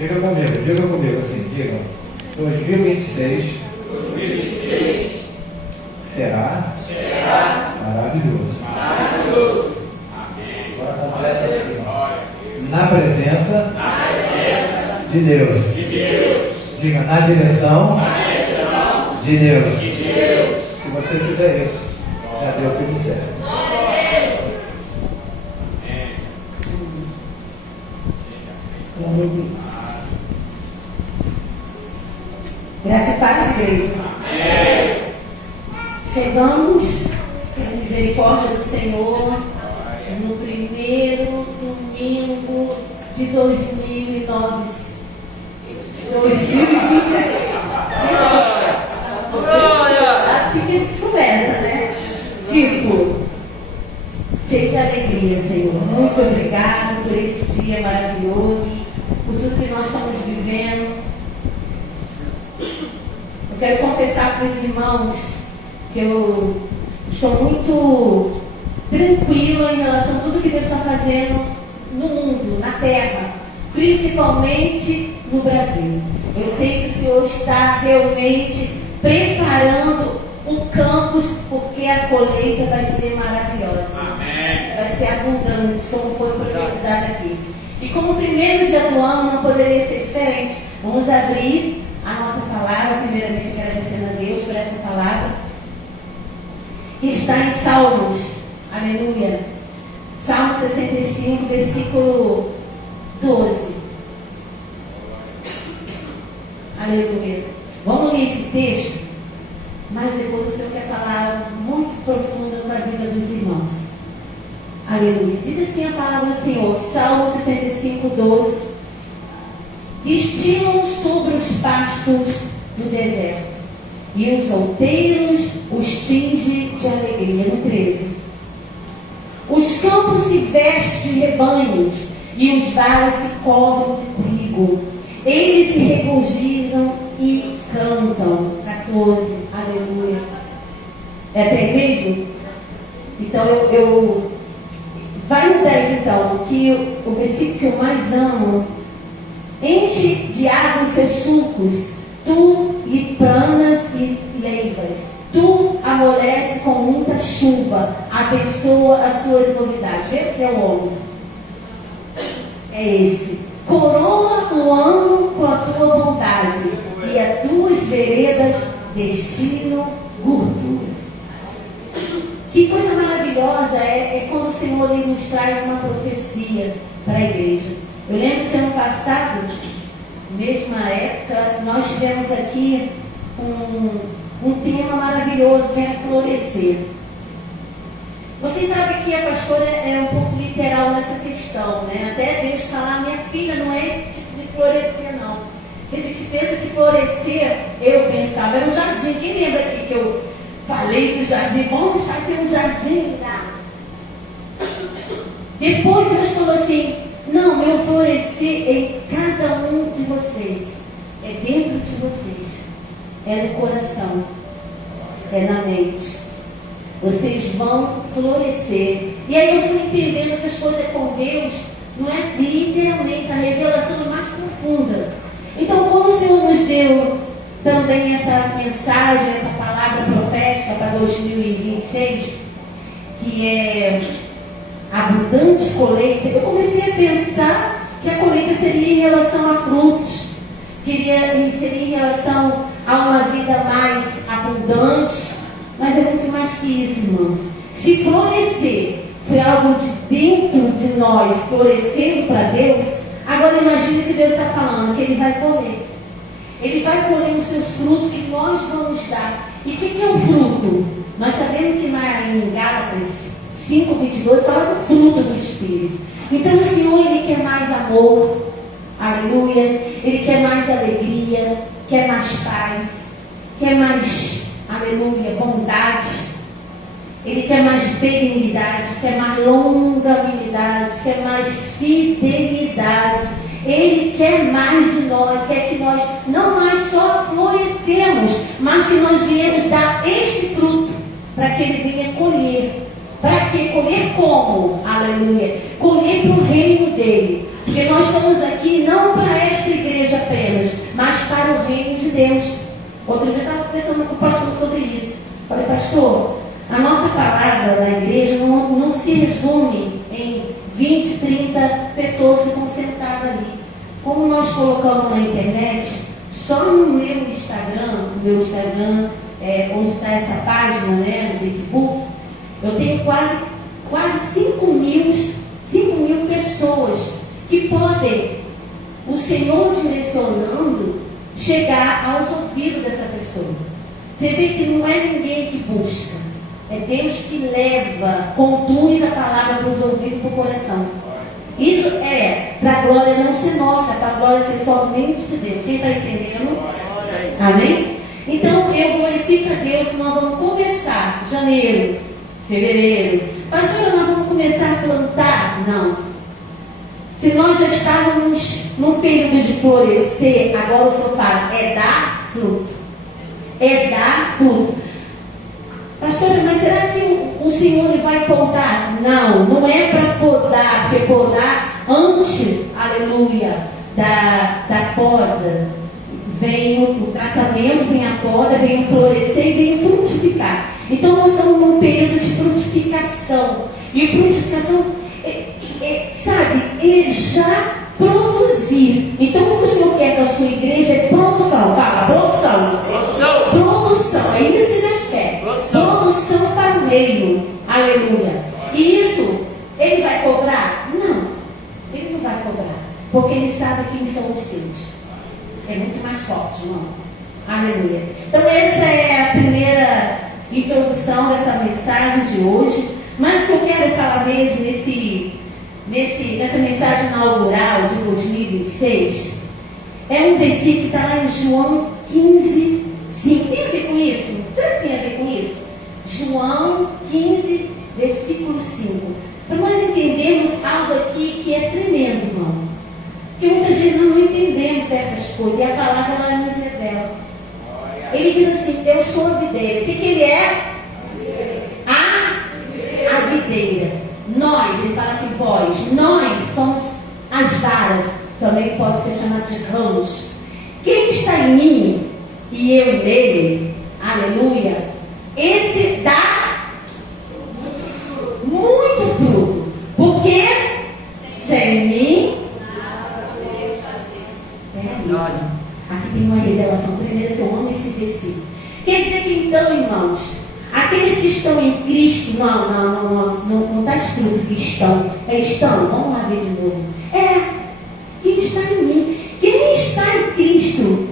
Diga comigo assim, diga. 2026 será maravilhoso. Amém. Agora completa assim. Na presença de Deus. Diga, na direção de Deus. Se você fizer isso, já deu tudo certo. Graças a Deus, igreja. Chegamos pela misericórdia do Senhor no primeiro domingo de 2025. Assim que a gente começa, né? Cheio de alegria, Senhor. Muito obrigado por esse dia maravilhoso, por tudo que nós estamos vivendo. Eu quero confessar para os irmãos que eu estou muito tranquila em relação a tudo que Deus está fazendo no mundo, na terra, principalmente no Brasil. Eu sei que o Senhor está realmente preparando um campus, porque a colheita vai ser maravilhosa. Amém. Vai ser abundante, como foi profetizado aqui. E como o primeiro dia do ano não poderia ser diferente, vamos abrir a nossa palavra, primeiramente agradecendo a Deus por essa palavra, que está em Salmos, aleluia, Salmo 65, versículo 12, aleluia. Vamos ler esse texto, mas depois o Senhor quer falar muito profundo na vida dos irmãos, aleluia. Diz assim a palavra do Senhor, Salmo 65, 12: destilam sobre os pastos do deserto, e os outeiros os tinge de alegria. No 13: os campos se vestem de rebanhos, e os vales se cobrem de trigo. Eles se regozijam e cantam. 14, aleluia. É até aí mesmo? Então eu vai no 10 então, que o versículo que eu mais amo: enche de água os seus sulcos, tu lhe planas e leivas, tu amolece com muita chuva, abençoa as suas novidades. Vê se é o 11. É esse. Coroa o ano com a tua bondade, e as tuas veredas destinam gordura. Que coisa maravilhosa é quando o Senhor ele nos traz uma profecia para a igreja. Eu lembro que ano passado, mesma época, nós tivemos aqui um tema maravilhoso, venha florescer. Vocês sabem que a pastora é um pouco literal nessa questão, né? Até Deus falar, minha filha, não é esse tipo de florescer, não. Porque a gente pensa que florescer, eu pensava, é um jardim. Quem lembra aqui que eu falei do jardim? Vamos fazer um jardim lá. Depois Deus falou assim, não, meu florescer é em cada um de vocês. É dentro de vocês. É no coração. É na mente. Vocês vão florescer. E aí eu fui entendendo que as coisas com Deus não é literalmente, a revelação é mais profunda. Então, como o Senhor nos deu também essa mensagem, essa palavra profética para 2026, que é abundante colheita, eu comecei a pensar que a colheita seria em relação a frutos, seria em relação a uma vida mais abundante. Mas é muito mais que isso, irmãos. Se florescer foi algo de dentro de nós, florescendo para Deus, agora imagine que Deus está falando, que Ele vai colher. Ele vai colher os seus frutos que nós vamos dar. E o que é o fruto? Nós sabemos que em Gálatas 5:22 fala do fruto do Espírito. Então o Senhor, Ele quer mais amor, aleluia. Ele quer mais alegria, quer mais paz, quer mais, aleluia, bondade. Ele quer mais benignidade, quer mais longanimidade, quer mais fidelidade. Ele quer mais de nós, quer que nós não mais só florescemos, mas que nós viemos dar este fruto, para que Ele venha colher. Para que? Colher como? Aleluia. Colher para o reino dele. Porque nós estamos aqui não para esta igreja. Deus. Outro dia eu estava conversando com o pastor sobre isso. Falei, pastor, a nossa palavra na igreja não se resume em 20, 30 pessoas que estão sentadas ali. Como nós colocamos na internet, só no meu Instagram, onde está essa página, né, no Facebook, eu tenho quase 5 mil pessoas que podem, o Senhor direcionando, chegar aos ouvidos dessa pessoa. Você vê que não é ninguém que busca, é Deus que leva, conduz a palavra para os ouvidos e para o coração. Isso é para a glória não ser nossa, para a glória ser somente de Deus. Quem está entendendo? Amém? Então eu glorifico a Deus que nós vamos começar janeiro, fevereiro. Pastor, nós vamos começar a plantar? Não. Se nós já estávamos num período de florescer, agora o Senhor fala, é dar fruto. É dar fruto. Pastora, mas será que o Senhor vai podar? Não, não é para podar, porque podar antes, aleluia, da poda, vem o tratamento, vem a poda, vem o florescer e vem o frutificar. Então nós estamos num período de frutificação. E frutificação, é já produzir. Então o que o Senhor quer com a sua igreja é produção. Fala, produção. Produção, é isso que Deus quer. Produção para o reino. Aleluia. E isso, ele vai cobrar? Não, ele não vai cobrar. Porque ele sabe quem são os seus. É muito mais forte, irmão. Aleluia. Então essa é a primeira introdução dessa mensagem de hoje. Mas o que eu quero falar mesmo nessa mensagem inaugural de 2026 é um versículo que está lá em João 15, 5. Tem a ver com isso? Será que tem a ver com isso? João 15, versículo 5. Para nós entendermos algo aqui que é tremendo, irmão. Porque muitas vezes nós não entendemos certas coisas e a palavra ela nos revela. Ele diz assim, eu sou a videira. O que ele é? A videira. Nós, ele fala assim, nós somos as varas, também pode ser chamado de ramos. Quem está em mim e eu nele, aleluia, esse dá muito fruto. Porque sem mim, aqui tem uma revelação tremenda que eu amo esse versículo. Quer dizer que então, irmãos, aqueles que estão em Cristo, não está escrito que estão, vamos lá ver de novo. Quem está em mim, quem está em Cristo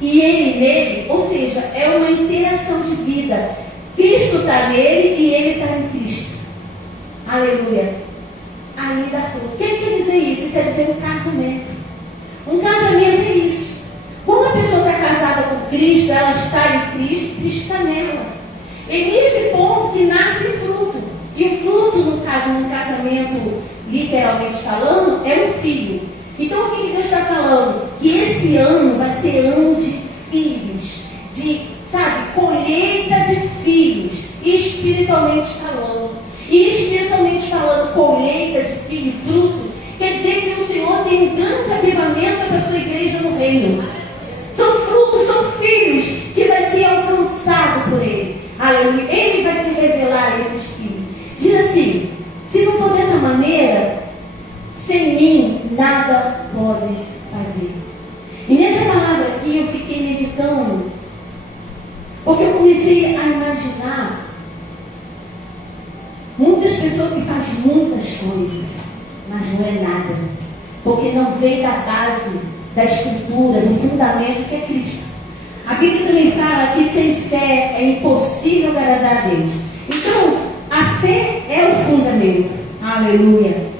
e ele nele, ou seja, é uma interação de vida. Cristo está nele e ele está em Cristo. Aleluia. Aí dá fruto. O que quer dizer isso? Quer dizer um casamento. Um casamento é isso. Quando a pessoa está casada com Cristo, ela está em Cristo, Cristo está nela. E nesse ponto que nasce fruto. E o fruto, no casamento, literalmente falando, é um filho. Então o que Deus está falando? Que esse ano vai ser ano de filhos, colheita de filhos, espiritualmente falando. E espiritualmente falando, colheita de filho, fruto, quer dizer que o Senhor tem um grande avivamento para a sua igreja no reino. São frutos, são filhos que vai ser alcançado por Ele. Aleluia. Ele vai se revelar a esses filhos. Diz assim, se não for dessa maneira, sem mim nada podes fazer. E nessa palavra aqui eu fiquei meditando, porque eu comecei a imaginar muitas pessoas que fazem muitas coisas, mas não é nada, porque não vem da base, da estrutura, do fundamento que é Cristo. A Bíblia também fala que sem fé é impossível agradar a Deus. Então, a fé é o fundamento. Aleluia.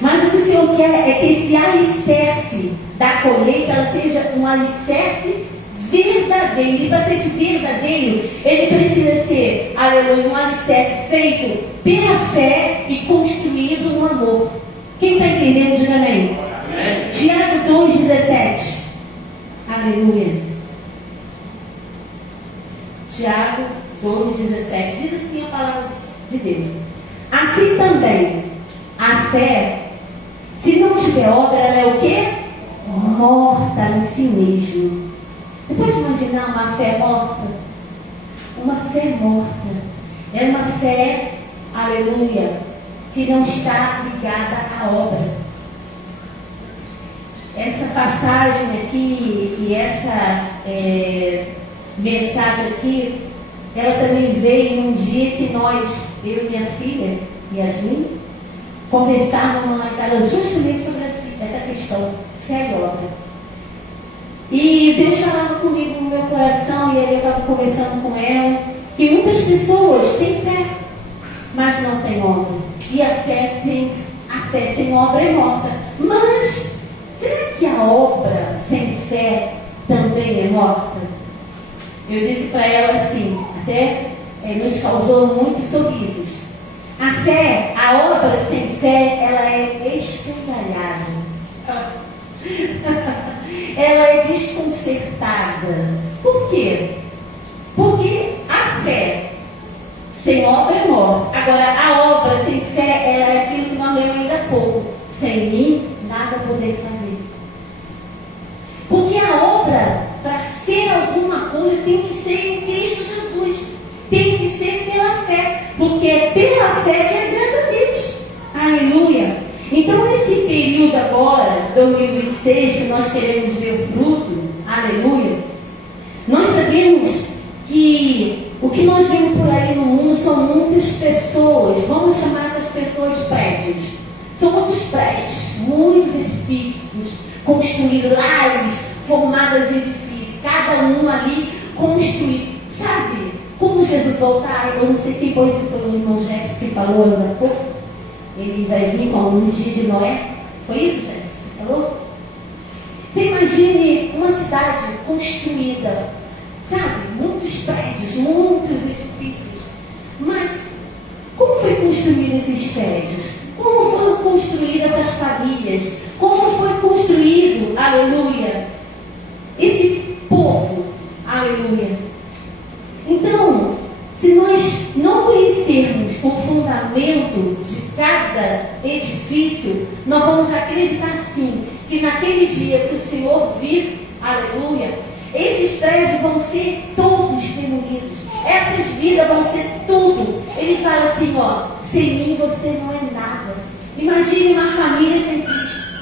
Mas o que o Senhor quer é que esse alicerce da colheita ela seja um alicerce verdadeiro. E para ser de verdadeiro, ele precisa ser, aleluia, um alicerce feito pela fé e construído no amor. Quem está entendendo, diga amém. Tiago 2,17. Aleluia. Tiago 2,17. Diz assim a palavra de Deus. Assim também, a fé, se não tiver obra, ela é o quê? Morta em si mesmo. Você pode imaginar uma fé morta? Uma fé morta. É uma fé, aleluia, que não está ligada à obra. Essa passagem aqui e essa mensagem aqui, ela também veio num dia que nós, eu e minha filha, Yasmin, conversávamos lá em casa justamente sobre essa questão, fé e obra. E Deus falava comigo no meu coração, e aí eu estava conversando com ela, que muitas pessoas têm fé, mas não têm obra. E a fé sem obra é morta. Mas será que a obra sem fé também é morta? Eu disse para ela assim, até nos causou muitos sorrisos. A fé, a obra sem fé, ela é escangalhada. Ela é desconcertada. Por quê? Porque a fé sem obra é morta. Agora, a obra sem fé, ela é aquilo que nós lemos ainda há pouco. Sem mim, nada poder fazer. Porque a obra, para ser alguma coisa, tem que ser em Cristo Jesus. Tem que ser pela fé. Porque é pela fé que agrada a Deus. Aleluia. Então, nesse período agora, 2026, que nós queremos ver o fruto, aleluia, nós sabemos que o que nós vemos por aí no mundo são muitas pessoas, vamos chamar essas pessoas de prédios. São muitos prédios, muitos edifícios, construídos, lares formadas de edifícios, cada um ali construído. Sabe, quando Jesus voltar, eu não sei quem foi, se foi o irmão Jesse que falou ainda há pouco, ele vai vir como nos dias de Noé. Foi isso, gente? Você falou? Você imagine uma cidade construída, sabe? Muitos prédios, muitos edifícios. Mas como foi construído esses prédios? Como foram construídas essas famílias? Como foi construído, aleluia, esse povo? Aleluia. Então, se nós não conhecermos o fundamento de cada edifício, nós vamos acreditar sim, que naquele dia que o Senhor vir, aleluia, esses prédios vão ser todos demolidos. Essas vidas vão ser tudo. Ele fala assim, ó, sem mim você não é nada. Imagine uma família sem Cristo.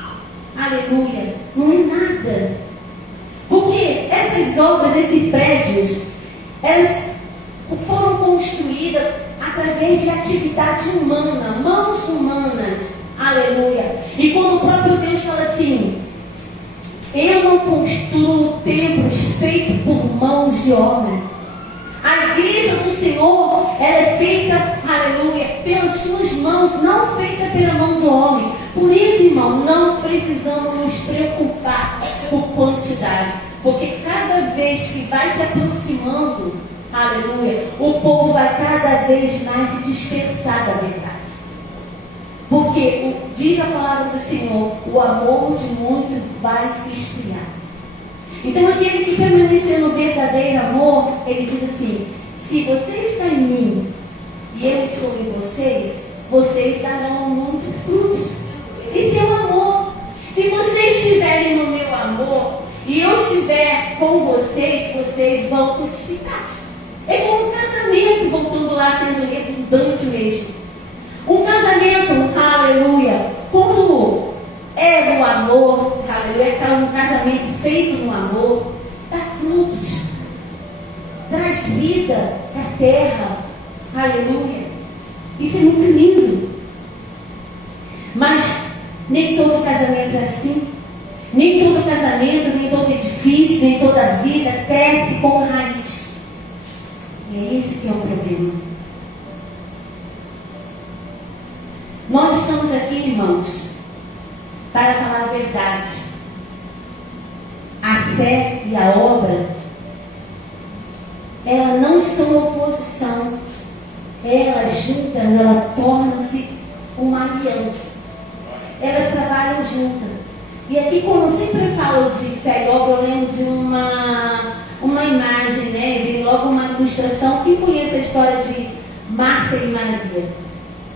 Aleluia. Não é nada. Porque essas obras, esses prédios, elas foram construídas através de atividade humana, mãos humanas, aleluia. E quando o próprio Deus fala assim, eu não construo templos feitos por mãos de homem. A igreja do Senhor, ela é feita, aleluia, pelas suas mãos, não feita pela mão do homem. Por isso, irmão, não precisamos nos preocupar com quantidade, porque cada vez que vai se aproximando, aleluia, o povo vai cada vez mais se dispersar da verdade. Porque diz a palavra do Senhor, o amor de muitos vai se esfriar. Então aquele que permanecer no verdadeiro amor, ele diz assim, se você está em mim e eu estou em vocês, vocês darão muitos frutos. Esse é o amor. Se vocês estiverem no meu amor e eu estiver com vocês, vocês vão frutificar. É como um casamento, voltando lá, sendo redundante mesmo. Um casamento, aleluia, quando é no amor, aleluia, é um casamento feito no amor, dá frutos, traz vida à terra, aleluia. Isso é muito lindo. Mas nem todo casamento é assim. Nem todo casamento, nem todo edifício, nem toda vida cresce com raiz. E é esse que é o problema. Nós estamos aqui, irmãos, para falar a verdade. A fé e a obra, elas não são oposição. Elas juntas, elas tornam-se uma aliança. Elas trabalham juntas. E aqui, como eu sempre falo de fé e obra, eu lembro de uma imagem, né? Vem logo uma ilustração. Quem conhece a história de Marta e Maria?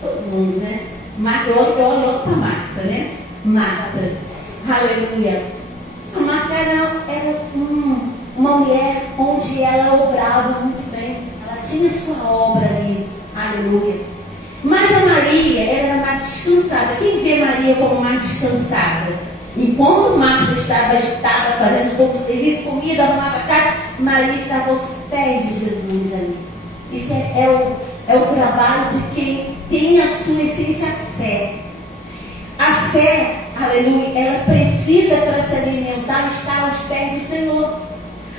Todo mundo, né? Marta, olha para Marta, né? Marta, aleluia. A Marta era uma mulher onde ela obrava muito bem. Ela tinha sua obra ali. Aleluia. Mas a Maria, ela era mais descansada. Quem vê Maria como mais descansada? Enquanto Marta estava agitada, fazendo todo o serviço, comida, arrumava as casas, Maria estava aos pés de Jesus ali. Isso é o trabalho de quem tem a sua essência a fé. A fé, aleluia, ela precisa, para se alimentar, estar aos pés do Senhor.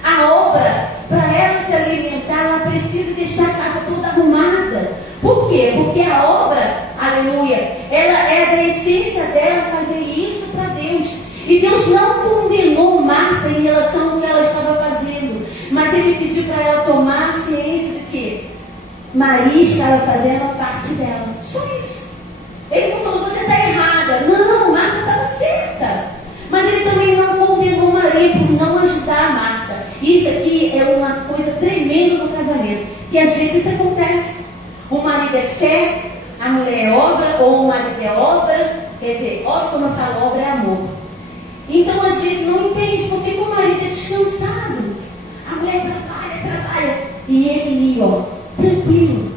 A obra, para ela se alimentar, ela precisa deixar a casa toda arrumada. Por quê? Porque a obra, aleluia, ela é da essência dela fazer isso para Deus. E Deus não condenou Marta em relação ao que ela estava fazendo, mas Ele pediu para ela tomar ciência de que Maria estava fazendo a parte dela. Só isso. Ele não falou, você está errada. Não, Marta estava certa. Mas Ele também não condenou Maria por não ajudar a Marta. Isso aqui é uma coisa tremenda no casamento, que às vezes isso acontece. O marido é fé, a mulher é obra, ou o marido é obra. Quer dizer, obra, quando eu falo obra, é amor. Então, às vezes, não entende, porque o marido é descansado. A mulher trabalha. E ele ali, ó, tranquilo.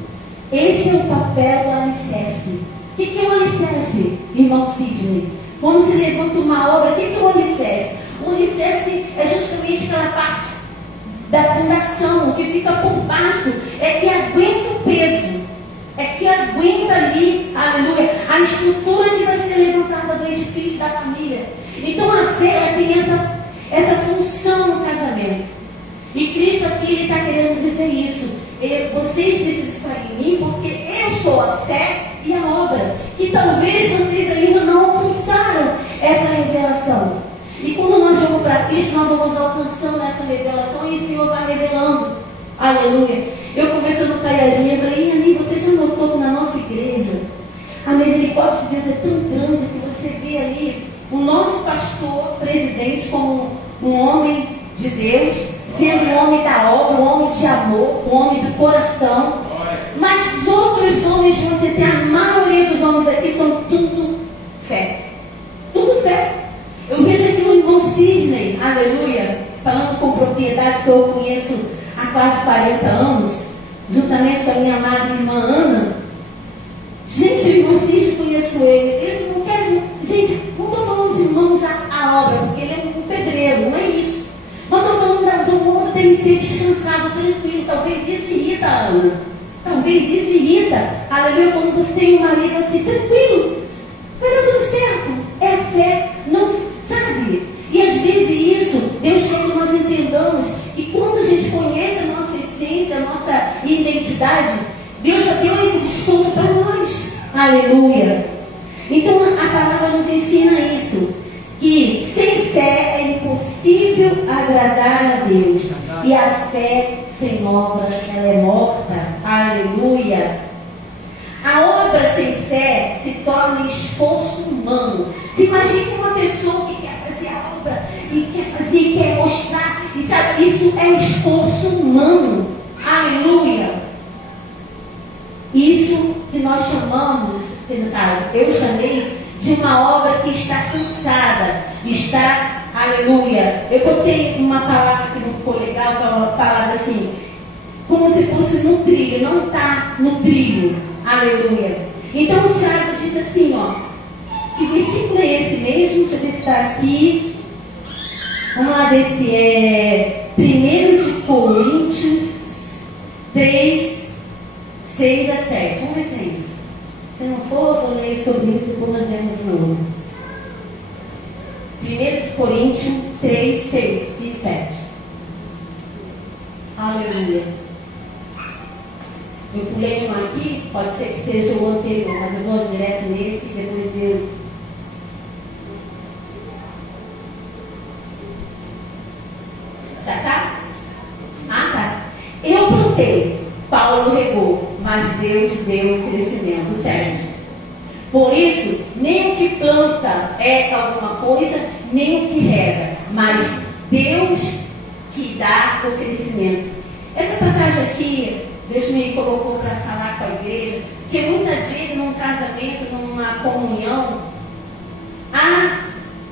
Esse é o papel do alicerce. O que é o alicerce, irmão Sidney? Quando se levanta uma obra, o que é o alicerce? O alicerce é justamente aquela parte da fundação, o que fica por baixo, é que aguenta o peso, é que aguenta ali, aleluia, a estrutura que vai ser levantada do edifício da família. Então a fé tem essa função no casamento. E Cristo aqui, Ele está querendo dizer isso. Vocês precisam estar em mim, porque eu sou a fé e a obra, que talvez vocês ainda não alcançaram essa revelação. E quando nós vamos para Cristo, nós vamos alcançando essa revelação e o Senhor vai revelando. Aleluia. Eu conversando com a Yasmin, eu falei, Yasmin, você já notou que na nossa igreja a misericórdia de Deus é tão grande que você vê ali o nosso pastor, presidente, como um homem de Deus, sendo um homem da obra, um homem de amor, um homem do coração. Mas os outros homens, vamos dizer, a maioria dos homens aqui são tudo fé. Tudo fé. Eu vejo aqui o irmão Sidney, aleluia, falando com propriedade, que eu conheço há quase 40 anos, juntamente com a minha amada irmã Ana. Gente, o irmão Sidney, conheço ele não quer, gente, não estou falando de mãos à obra, porque ele é um pedreiro, não é isso. Mas estou falando do mundo tem que ser descansado, tranquilo. Talvez isso irrita a Ana. Talvez isso irrita, aleluia, quando você tem um marido assim, tranquilo, vai dar tudo certo. É fé, não sabe? E às vezes isso, Deus quer que nós entendamos que quando a gente conhece a nossa essência, a nossa identidade, Deus já deu esse descanso para nós. Aleluia. Então a palavra nos ensina isso, que sem fé é impossível agradar a Deus. E a fé sem obra, ela é morta. Aleluia. A obra sem fé se torna esforço humano. Se imagine uma pessoa que quer fazer a obra, e quer fazer, quer mostrar, e sabe, isso é esforço humano. Aleluia. Isso que nós chamamos, no caso, eu chamei de uma obra que está cansada, está, aleluia. Eu botei uma palavra que não ficou legal, que é uma palavra assim, como se fosse no trilho, não está no trilho. Aleluia. Então o Tiago diz assim, ó, que versículo é esse mesmo? Deixa eu ver se está aqui. Vamos lá ver se é 1 de Coríntios 3, 6 a 7. Vamos ver se é isso. Se não for, eu leio sobre isso, depois nós lemos no outro. 1 de Coríntios 3, 6 e 7. Aleluia. Eu pulei um aqui, pode ser que seja o anterior, mas eu vou direto nesse e depois Deus. Já tá? Ah, tá. Eu plantei, Paulo regou, mas Deus deu o crescimento. 7. Por isso, nem o que planta é alguma coisa, nem o que rega, mas Deus que dá o crescimento. Essa passagem aqui, Deus me colocou para falar com a igreja, que muitas vezes num casamento, numa comunhão, há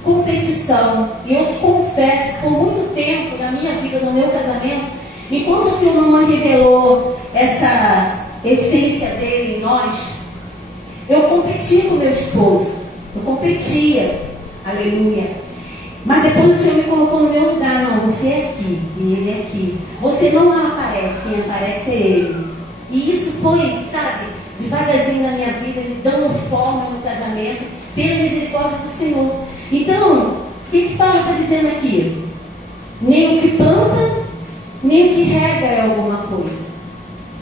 competição. E eu confesso, por muito tempo na minha vida, no meu casamento, enquanto o Senhor não revelou essa essência dele em nós, eu competi com meu esposo, eu competia, aleluia. Mas depois o Senhor me colocou no meu lugar. Não, você é aqui e ele é aqui. Você não aparece, quem aparece é ele. E isso foi, sabe, devagarzinho na minha vida, me dando forma no casamento, pela misericórdia do Senhor. Então, o que Paulo está dizendo aqui? Nem o que planta, nem o que rega é alguma coisa.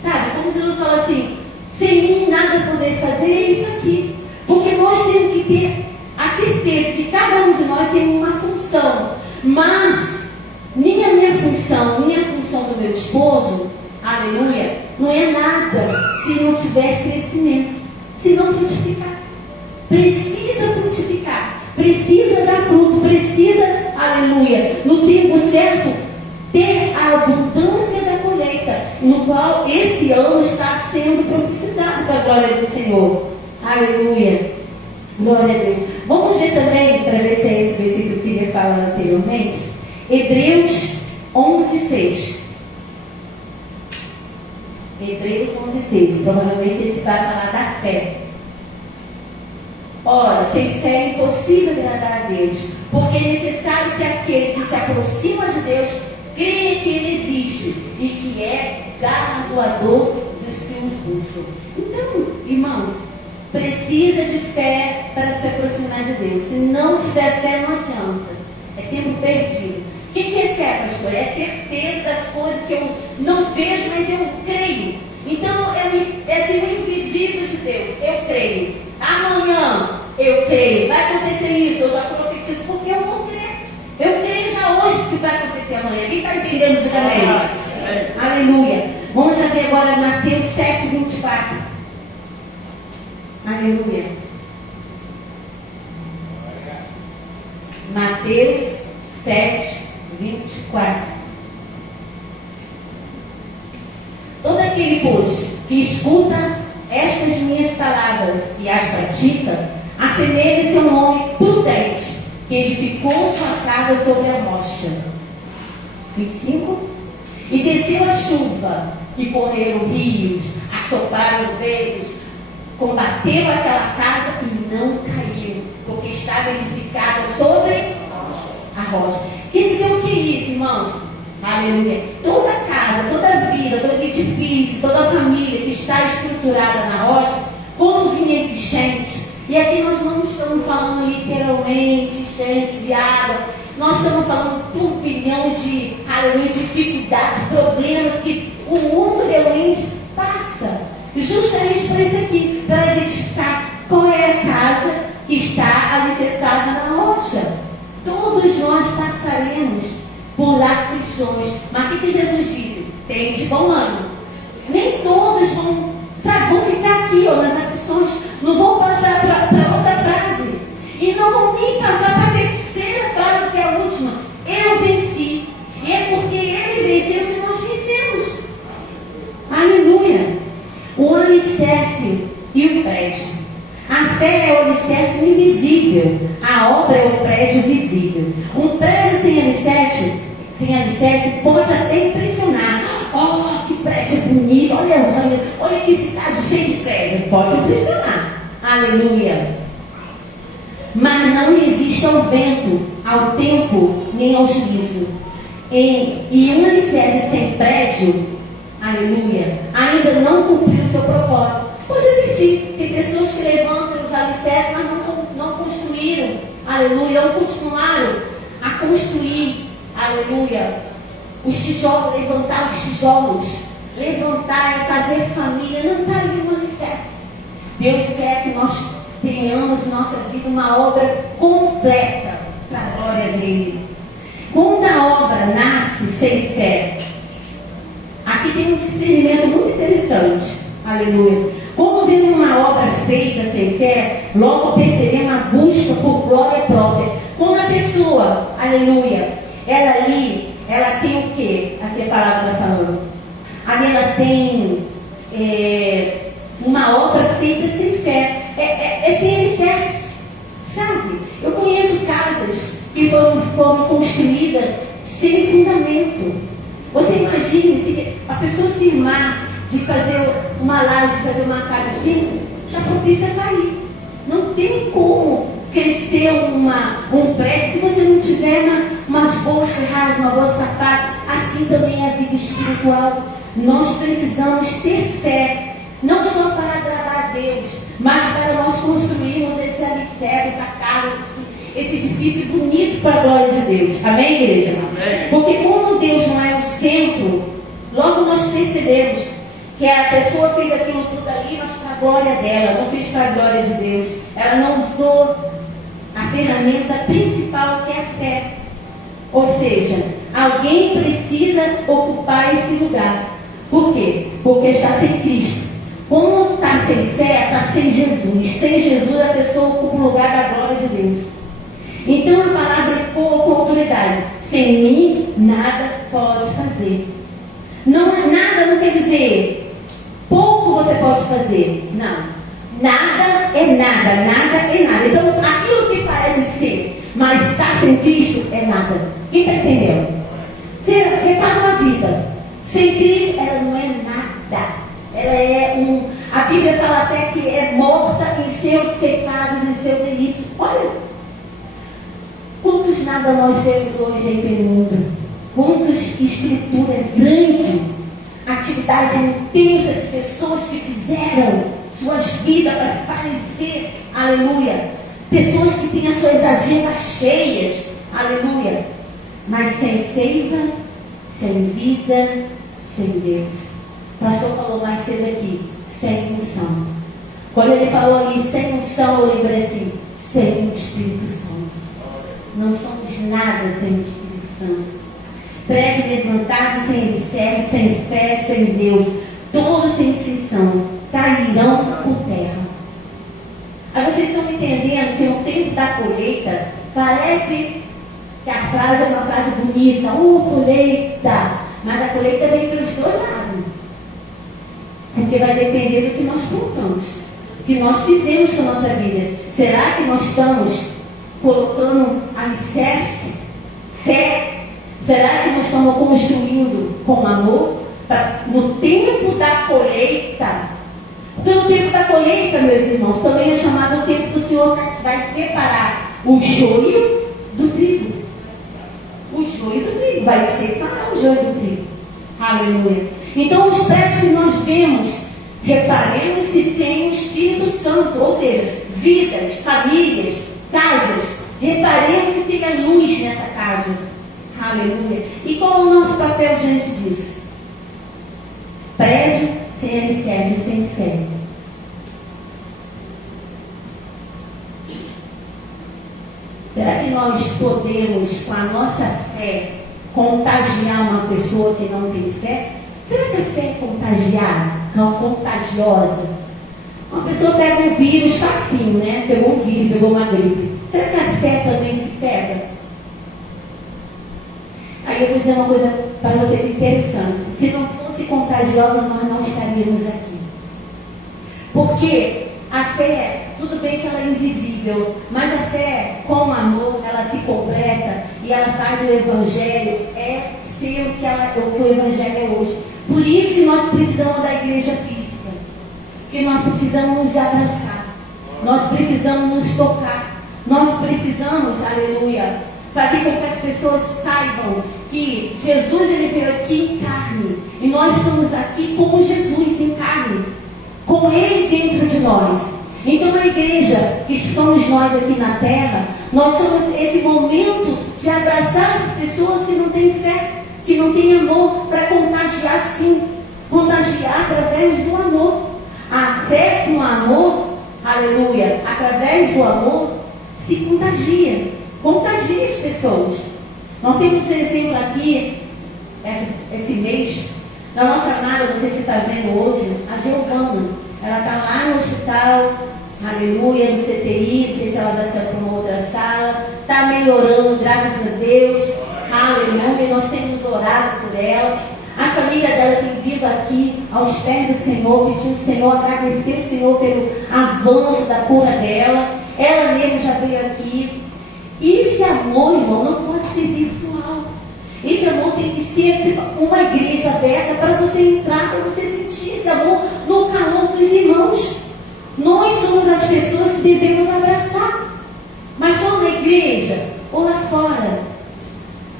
Sabe, como Jesus fala assim, sem mim nada podeis fazer, é isso aqui. Porque nós temos que ter a certeza que cada um de nós tem uma função. Mas, nem a minha função, nem a função do meu esposo, aleluia, não é nada se não tiver crescimento, se não frutificar. Precisa frutificar, precisa dar fruto, precisa, aleluia, no tempo certo, ter a abundância da colheita, no qual esse ano está sendo profetizado para a glória do Senhor. Aleluia. Glória a Deus. Vamos ver também, para ver se é esse versículo que eu queria falar anteriormente, Hebreus 11:6. Hebreus 11:6. Provavelmente esse vai falar da fé. Ora, sem fé é impossível agradar a Deus, porque é necessário que aquele que se aproxima de Deus creia que Ele existe e que é galardoador dos que os buscam. Então, irmãos, precisa de fé para se aproximar de Deus. Se não tiver fé, não adianta. É tempo perdido. O que é fé, pastor? É certeza das coisas que eu não vejo, mas eu creio. Então, é ser o invisível de Deus. Eu creio. Amanhã, eu creio. Vai acontecer isso. Eu já profetizo porque eu vou crer. Eu creio já hoje que vai acontecer amanhã. Quem está entendendo? Diga amém. Aleluia. Vamos abrir agora Mateus 7:24. Aleluia. Mateus 7:24. Todo aquele, pois, que escuta estas minhas palavras e as pratica, assemelha-se a um homem prudente que edificou sua casa sobre a rocha. 25. E desceu a chuva, e correram rios, assopraram ventos, combateu aquela casa e não caiu, porque estava edificada sobre a rocha. Quer dizer o que é isso, irmãos? Aleluia. Toda casa, toda vida, todo edifício, toda família que está estruturada na rocha, quando vinha enchente, e aqui nós não estamos falando literalmente enchente de água, nós estamos falando turbilhão de, aleluia, dificuldades, problemas que o mundo realmente passa. Justamente por isso aqui, para identificar qual é a casa que está alicerçada na rocha. Todos nós passaremos por aflições. Mas o que Jesus disse? Tem de bom ânimo. Nem todos vão, sabe, vão ficar aqui ó, nas aflições, não vão passar para outra frase. E não vão nem passar para a terceira frase, que é a última. Eu venci. E é porque Ele venceu que nós vencemos. Aleluia. O alicerce e o prédio. A fé é o alicerce invisível. A obra é o prédio visível. Um prédio sem alicerce pode até impressionar. Oh, que prédio bonito. Olha que cidade cheia de prédio. Pode impressionar. Aleluia. Mas não resiste ao vento, ao tempo, nem ao juízo. E um alicerce sem prédio, aleluia, ainda não cumpriu o seu propósito. Pode existir. Tem pessoas que levantam os alicerces, mas não construíram, aleluia, não continuaram a construir, aleluia, os tijolos, levantar os tijolos, levantar e fazer família. Não está ali um alicerce. Deus quer que nós tenhamos na nossa vida uma obra completa para a glória dele. Quando a obra nasce sem fé, aqui tem um discernimento muito interessante. Aleluia. Quando vemos uma obra feita sem fé, logo percebemos a busca por glória própria. Quando a pessoa, aleluia, ela tem o quê? Aqui a palavra está falando. Ali ela tem uma obra feita sem fé. É sem alicerce, sabe? Eu conheço casas que foram construídas sem fundamento. Você imagina se a pessoa se irmar de fazer uma laje, de fazer uma casa assim, está propícia a cair. Não tem como crescer um prédio se você não tiver umas boas ferragens, uma boa sapato. Assim também é a vida espiritual. Nós precisamos ter fé, não só para agradar a Deus, mas para nós construirmos esse alicerce, essa casa, esse edifício bonito para a glória de Deus. Amém, igreja? Amém. Porque como Deus não é o centro, logo nós percebemos que a pessoa fez aquilo tudo ali, mas para a glória dela, não fez para a glória de Deus. Ela não usou a ferramenta principal, que é a fé. Ou seja, alguém precisa ocupar esse lugar. Por quê? Porque está sem Cristo. Como está sem fé, está sem Jesus. Sem Jesus, a pessoa ocupa o lugar da glória de Deus. Então a palavra ecoa com autoridade. Sem mim, nada pode fazer. Nada não quer dizer pouco você pode fazer. Não. Nada é nada, nada é nada. Então aquilo que parece ser, mas está sem Cristo, é nada. Quem está entendendo? Você repara na vida. Sem Cristo, ela não é nada. Ela é a Bíblia fala até que é morta em seus pecados, em seu delito. Olha, quantos nada nós vemos hoje aí pelo mundo. Quantas estruturas grandes, atividade intensa de pessoas que fizeram suas vidas para parecer, aleluia. Pessoas que têm as suas agendas cheias, aleluia. Mas sem seiva, sem vida, sem Deus. O pastor falou mais cedo aqui, sem unção. Quando ele falou ali, sem unção, eu lembrei assim, sem o Espírito Santo. Não somos nada sem o Espírito Santo. Prédio levantado sem alicerce, sem fé, sem Deus, todos sem exceção, cairão por terra. Aí vocês estão entendendo que no tempo da colheita, parece que a frase é uma frase bonita, colheita, mas a colheita vem pelos dois lados. Porque vai depender do que nós plantamos, do que nós fizemos com a nossa vida. Será que nós estamos colocando alicerce, fé? Será que nós estamos construindo com amor? No tempo da colheita. Porque no tempo da colheita, meus irmãos, também é chamado o tempo que o Senhor vai separar o joio do trigo. O joio do trigo. Vai separar o joio do trigo. Aleluia. Então, os prédios que nós vemos, reparemos se tem o Espírito Santo. Ou seja, vidas, famílias, casas. Reparemos que tem a luz nessa casa. Aleluia. E qual é o nosso papel diante disso? Prédio sem alicerce, sem fé. Será que nós podemos, com a nossa fé, contagiar uma pessoa que não tem fé? Será que a fé é contagiar? Não, contagiosa? Uma pessoa pega um vírus facinho, né? Pegou um vírus, pegou uma gripe. Será que a fé também se pega? Aí eu vou dizer uma coisa para vocês interessante. Se não fosse contagiosa, nós não estaríamos aqui. Porque a fé, tudo bem que ela é invisível, mas a fé, com amor, ela se completa e ela faz o Evangelho ser o que o Evangelho é hoje. Por isso que nós precisamos da igreja física. Porque nós precisamos nos abraçar. Nós precisamos nos tocar. Nós precisamos, aleluia, fazer com que as pessoas saibam que Jesus ele veio aqui em carne. E nós estamos aqui como Jesus em carne. Com Ele dentro de nós. Então a igreja, que somos nós aqui na terra, nós somos esse momento de abraçar essas pessoas que não têm fé, que não têm amor, para contagiar sim. Contagiar através do amor. A fé com amor, aleluia, através do amor, se contagia. Contagia as pessoas. Nós temos um exemplo aqui, esse mês, da nossa amada, não sei se você está vendo hoje, a Giovana. Ela está lá no hospital, aleluia, no CTI, não sei se ela vai sair para uma outra sala. Está melhorando, graças a Deus. Aleluia, nós temos orado por ela. A família dela tem vindo aqui aos pés do Senhor, pedindo ao Senhor, agradecer ao Senhor pelo avanço da cura dela. Ela mesmo já veio aqui. E esse amor, irmão, não pode ser virtual. Esse amor tem que ser tipo uma igreja aberta para você entrar, para você sentir esse amor no calor dos irmãos. Nós somos as pessoas que devemos abraçar. Mas só na igreja ou lá fora.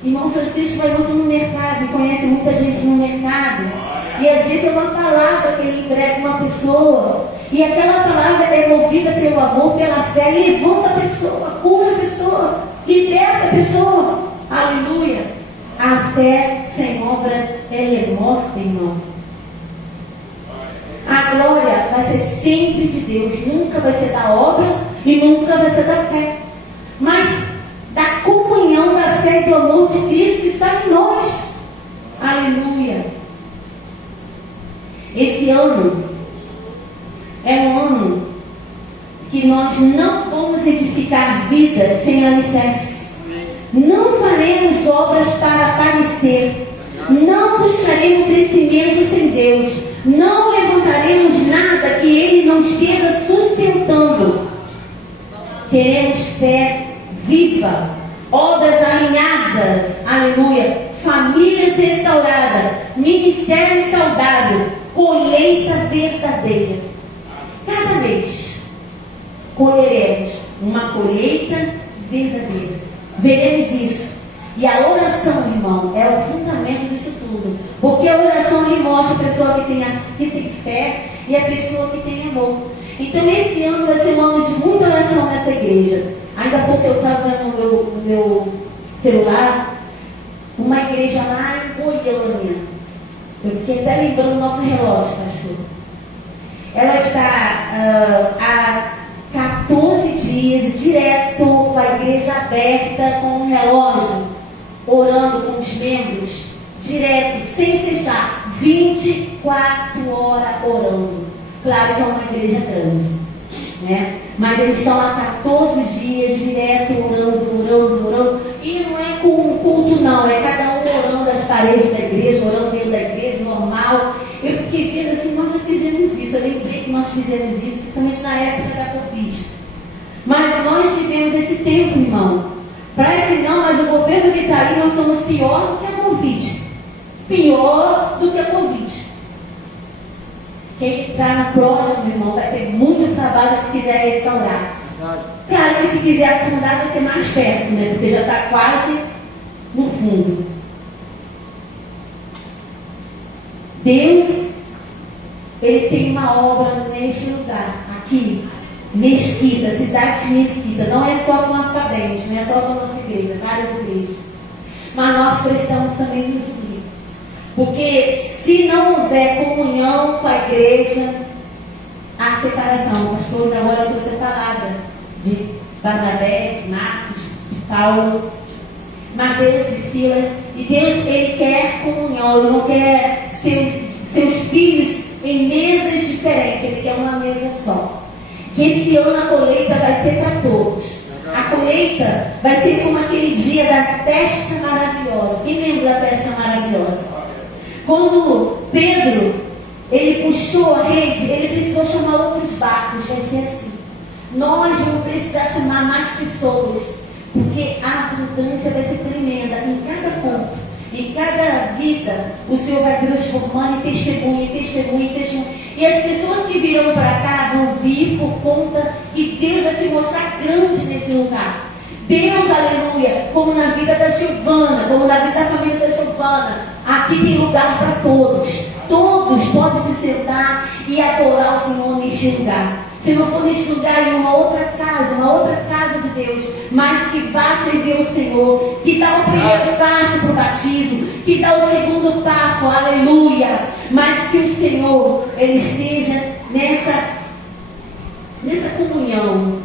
Irmão Francisco vai muito no mercado e conhece muita gente no mercado. E às vezes é uma palavra que ele entrega a uma pessoa. E aquela palavra é movida pelo amor, pela fé, levanta a pessoa, cura a pessoa, liberta a pessoa. Aleluia. A fé sem obra, ela é morta, irmão. A glória vai ser sempre de Deus, nunca vai ser da obra e nunca vai ser da fé. Mas da comunhão da fé e do amor de Cristo que está em nós. Aleluia. Esse ano é um ano que nós não vamos edificar vidas sem alicerce. Não faremos obras para aparecer. Não buscaremos crescimento sem Deus. Não levantaremos nada que Ele não esteja sustentando. Teremos fé viva, obras alinhadas, aleluia, famílias restauradas, ministério saudável, colheita verdadeira. Cada mês colheremos uma colheita verdadeira. Veremos isso. E a oração, irmão, é o fundamento disso tudo. Porque a oração lhe mostra a pessoa que tem fé e a pessoa que tem amor. Então esse ano vai ser um ano de muita oração nessa igreja. Ainda há pouco eu estava no meu celular, uma igreja lá em Goiânia. Eu fiquei até lembrando do nosso relógio, pastor. Ela está há 14 dias direto com a igreja aberta, com um relógio, orando com os membros, direto, sem fechar, 24 horas orando. Claro que é uma igreja grande, né? Mas eles estão há 14 dias direto orando. E não é com um culto não, é cada um orando as paredes da igreja, orando dentro da igreja, normal. Eu fiquei vendo assim, nós já fizemos isso, eu lembrei que nós fizemos isso, principalmente na época da Covid. Mas nós vivemos esse tempo, irmão. Parece não, mas o governo que está aí, nós estamos pior do que a Covid. Pior do que a Covid. Quem está no próximo, irmão, vai ter muito trabalho se quiser restaurar. Claro que se quiser afundar, vai ser mais perto, né? Porque já está quase no fundo. Deus, Ele tem uma obra neste lugar, aqui, Mesquita, cidade de Mesquita. Não é só com Alfabete, não é só com a nossa igreja, várias igrejas. Mas nós precisamos também nos unir. Porque se não houver comunhão com a igreja, há separação. Pastor, agora eu estou separada de Barnabé, de Marcos, de Paulo, Mateus e Silas. E Deus, Ele quer comunhão, Ele não quer seus filhos em mesas diferentes, Ele quer uma mesa só. Que esse ano a colheita vai ser para todos. A colheita vai ser como aquele dia da pesca maravilhosa. Quem lembra da pesca maravilhosa? Quando Pedro, ele puxou a rede, ele precisou chamar outros barcos. Vai ser assim. Nós vamos precisar chamar mais pessoas, porque a abundância vai ser tremenda em cada ponto, em cada vida. O Senhor vai transformando em testemunho. E as pessoas que virão para cá vão vir por conta que Deus vai se mostrar grande nesse lugar. Deus, aleluia, como na vida da Giovana, como na vida da família da Giovana, aqui tem lugar para todos. Todos podem se sentar e adorar o Senhor neste lugar. Se não for neste lugar, em uma outra casa de Deus, mas que vá servir o Senhor, que dá o primeiro passo para o batismo, que dá o segundo passo, aleluia, mas que o Senhor, Ele esteja nessa comunhão,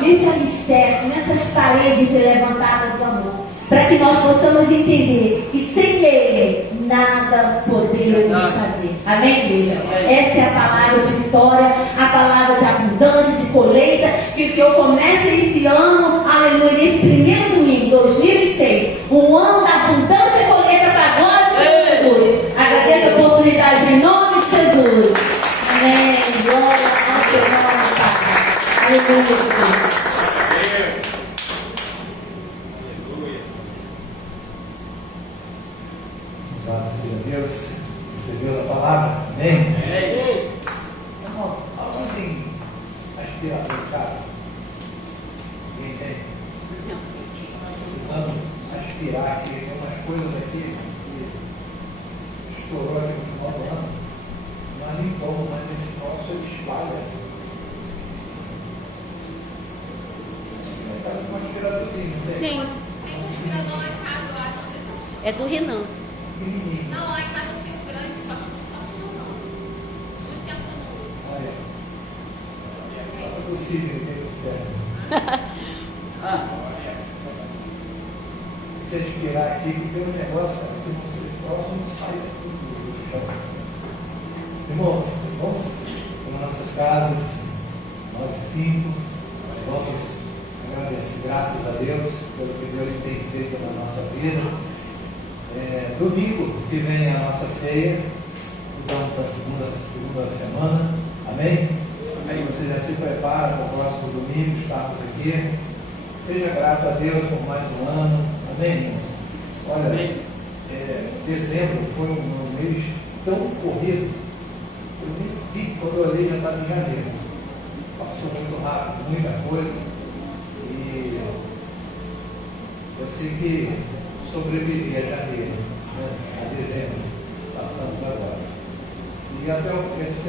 nesse alicerce, nessas paredes levantadas do amor, para que nós possamos entender que sem Ele nada podemos fazer. Amém, igreja? Essa é a palavra de vitória, a palavra de abundância, de colheita, que o Senhor comece esse ano, aleluia, nesse primeiro domingo, 2006, um ano da abundância e colheita para a glória de Jesus. Agradeço a oportunidade em nome de Jesus. Amém. Glória ao teu nome, Pai. Aleluia, Jesus. Louvado seja Deus. Recebeu a palavra? Amém? Irmão, alguém tem aspirador em casa? Ninguém tem? Precisando aspirar aqui. Tem umas coisas aqui que estourou aqui no final do ano. Nós limpamos, mas nesse nosso ele espalha. Um aspiradorzinho, não tem? Tem. Tem um aspirador lá em casa, eu acho, não sei se tá funcionando. É do Renan. Pequenininho. Não, lá em casa tem um grande, só que não sei se tá funcionando. Muito tempo que eu não uso. Olha. Não é possível ter o certo. Deixa eu aspirar aqui, que tem um negócio que vocês possam não sair do chão. Irmãos, vamos para nossas casas, 9:05, vamos agradecer, gratos a Deus pelo que Deus tem feito na nossa vida. Domingo que vem a nossa ceia, então para a segunda semana, amém? Amém. Você já se prepara para o próximo domingo, estarmos aqui. Seja grato a Deus por mais um ano, amém, irmãos? Olha, amém. Dezembro foi um mês tão corrido, eu nem vi, quando eu olhei já estava em janeiro. Passou muito rápido, muita coisa, e eu sei que sobrevivi a janeiro, né, a dezembro, passamos agora. E até esse